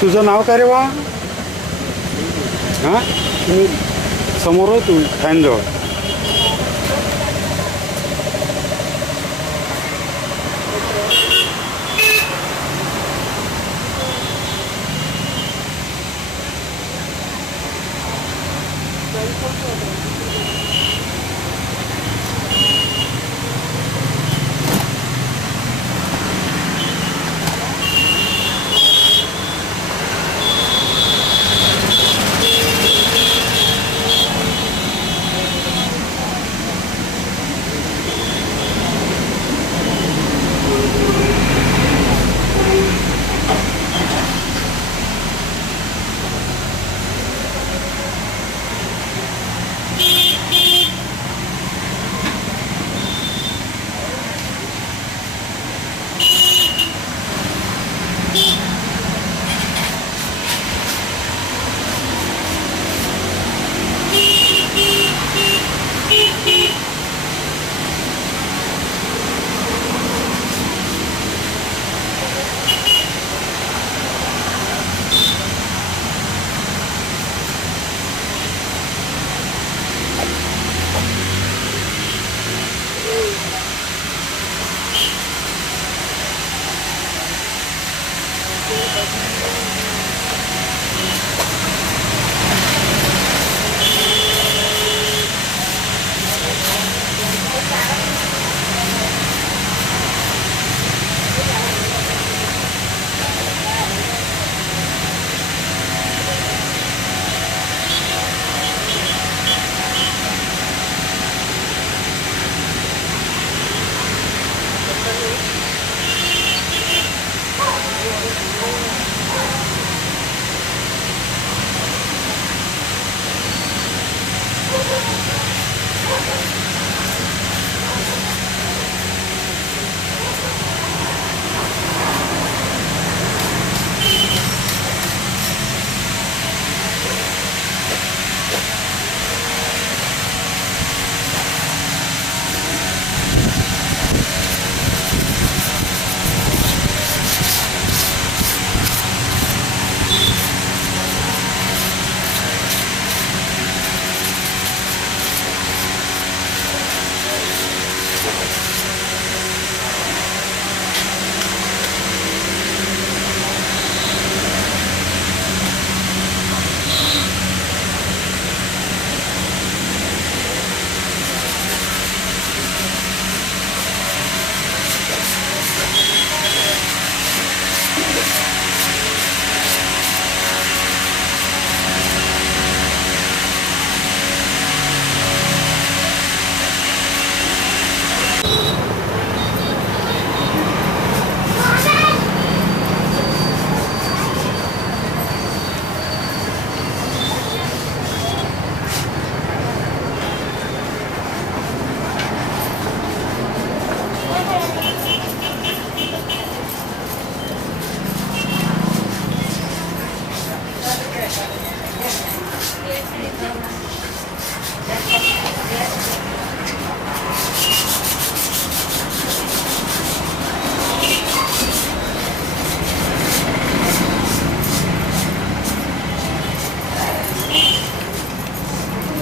तुझं नाव काय रे वा? हां समोर आहे तू फॅनजवळ.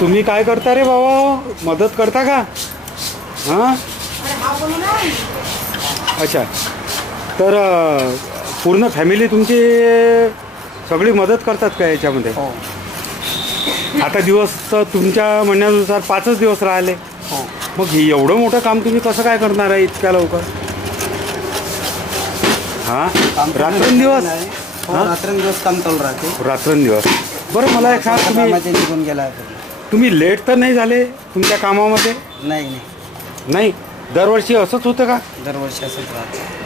तुम्ही काय करता रे बाबा, मदत करता का? हां, अच्छा. तर पूर्ण फॅमिली तुमची सगळी मदत करतात का याच्यामध्ये? हो आता दिवस तर तुमच्या म्हणण्यानुसार 5च दिवस राहिले. हो. मग हे एवढं मोठं काम तुम्ही कसं काय करणार आहे इतक्या लवकर? हां, रात्रंदिवस? हो, रात्रंदिवस काम चालू राहते. रात्रंदिवस. बरं मला एक सांग, कामामध्ये निघून गेला. तुम्ही लेट तर नाही झाले तुमच्या कामामध्ये? नाही. नाही. दरवर्षी असंच होतं का? दरवर्षी असंच राहते.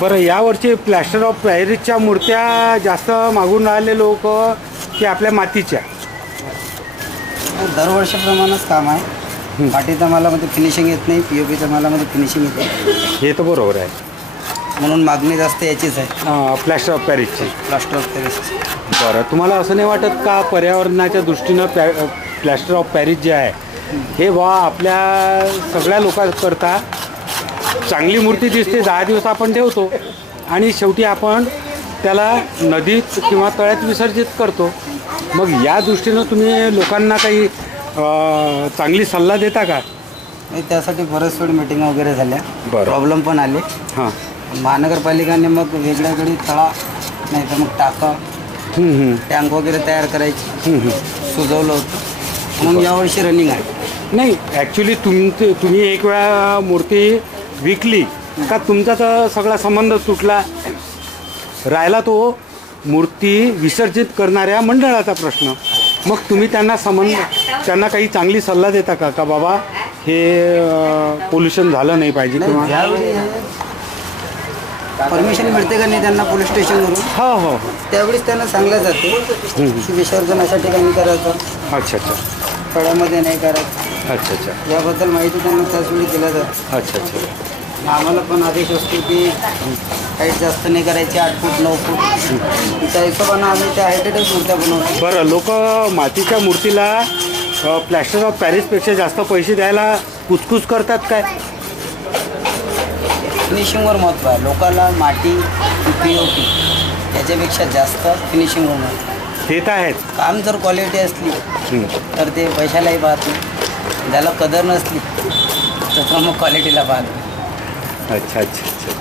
बरं, यावर्षी प्लॅस्टर ऑफ पॅरिसच्या मूर्त्या जास्त मागून राहिले लोक की आपल्या मातीच्या? दरवर्षीप्रमाणेच काम आहे. मातीच्या मालामध्ये फिनिशिंग येत नाही, POPच्या मालामध्ये फिनिशिंग येते. हे तर बरोबर आहे. म्हणून मागणी जास्त याचीच आहे, प्लॅस्टर ऑफ पॅरिसची. प्लास्टर ऑफ पॅरिसची. बरं, तुम्हाला असं नाही वाटत का पर्यावरणाच्या दृष्टीनं प्लॅस्टर ऑफ पॅरिस जे आहे हे आपल्या सगळ्या लोकांकरता चांगली मूर्ती दिसते, 10 दिवस आपण ठेवतो आणि शेवटी आपण त्याला नदीत किंवा तळ्यात विसर्जित करतो. मग या दृष्टीनं तुम्ही लोकांना काही चांगली सल्ला देता का? त्यासाठी बरेच वेळ मीटिंग वगैरे झाल्या. बरं. प्रॉब्लेम पण आले. हां. महानगरपालिकाने मग वेगळ्याकडे तळा नाही तर मग टाका टँक वगैरे तयार करायची सुचवलं होतं. म्हणून यावर्षी रनिंग आहे. नाही, ॲक्च्युली तुम्ही एक वेळा मूर्ती विकली का तुमचा तर सगळा संबंध तुटला. राहिला तो मूर्ती विसर्जित करणाऱ्या मंडळाचा प्रश्न. मग तुम्ही त्यांना काही चांगली सल्ला देता का का बाबा हे पोल्युशन झालं नाही पाहिजे किंवा परमिशन मिळते का नाही त्यांना पोलीस स्टेशनवरून? हो हो. त्यावेळेस त्यांना सांगलं जाते की विसर्जनासाठी काही करायचं. अच्छा अच्छा. फळ्यामध्ये नाही करायचं. अच्छा अच्छा. याबद्दल माहिती त्यांना त्याच वेळी दिलं जातं. अच्छा अच्छा. आम्हाला पण आदेश असतो की हाईट जास्त नाही करायची, 8 फूट 9 फूट. त्या हिशोबानं आम्ही त्या हाईटेडच मूर्त्या बनवतो. बरं, लोक मातीच्या मूर्तीला प्लॅस्टर ऑफ पॅरिसपेक्षा जास्त पैसे द्यायला कुचकुच करतात काय? फिनिशिंगवर महत्त्व आहे. लोकांना माती POP याच्यापेक्षा जास्त फिनिशिंगवर महत्त्व आहे. ते तर आहेत. काम जर क्वालिटी असली तर ते पैशालाही पाहत नाही. ज्याला कदर नसली तर मग क्वालिटीला पाहत नाही. अच्छा अच्छा अच्छा.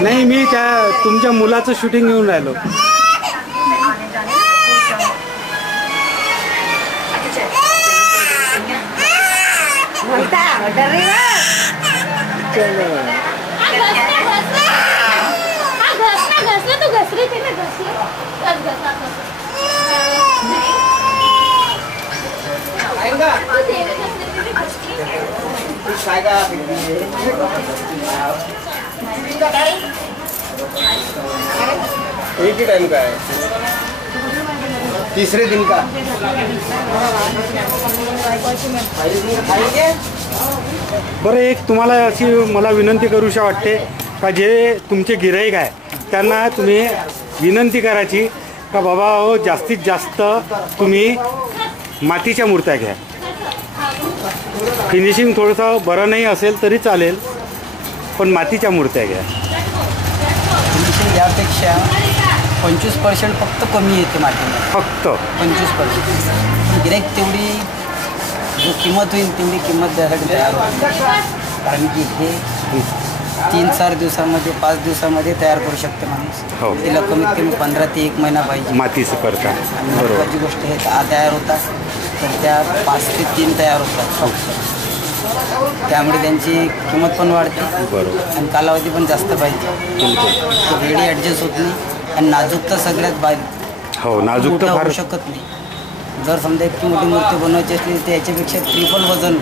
नाही, मी त्या तुमच्या मुलाचं शूटिंग घेऊन राहिलो. एक ही टाइम का है, तीसरे दिन का. बरं, एक तुम्हाला अशी मला विनंती करूशी वाटते का जे तुमचे गिऱ्हाईक आहे त्यांना तुम्ही विनंती करायची का बाबा हो, जास्तीत जास्त तुम्ही मातीच्या मूर्त्या घ्या. फिनिशिंग थोडंसं बरं नाही असेल तरी चालेल, पण मातीच्या मूर्त्या घ्या. फिनिशिंग यापेक्षा 25% फक्त कमी येते मातीमध्ये. फक्त 25%. गिऱ्हाईक तेवढी जो किंमत होईल तेवढी किंमत द्यायसाठी तयार होईल. कारण की हे 3-4 दिवसामध्ये 5 दिवसामध्ये तयार करू शकते माणूस. हो. तिला कमीत कमी 15 ते 1 महिना पाहिजे. मातीचं करता. आणि बरोबर. महत्त्वाची गोष्ट हे तयार होतात तर त्या 5 ते 3 तयार होतात. त्यामुळे त्यांची किंमत पण वाढते बरोबर. आणि कालावधी पण जास्त पाहिजे. बिलकुल. तो वेळी ॲडजस्ट होत नाही आणि नाजूक तर सगळ्यात हो, नाजूक मोठं तर फार होऊ शकत नाही. जर समजा इतकी मोठी मूर्ती बनवायची असली तर याच्यापेक्षा ट्रिपल वजन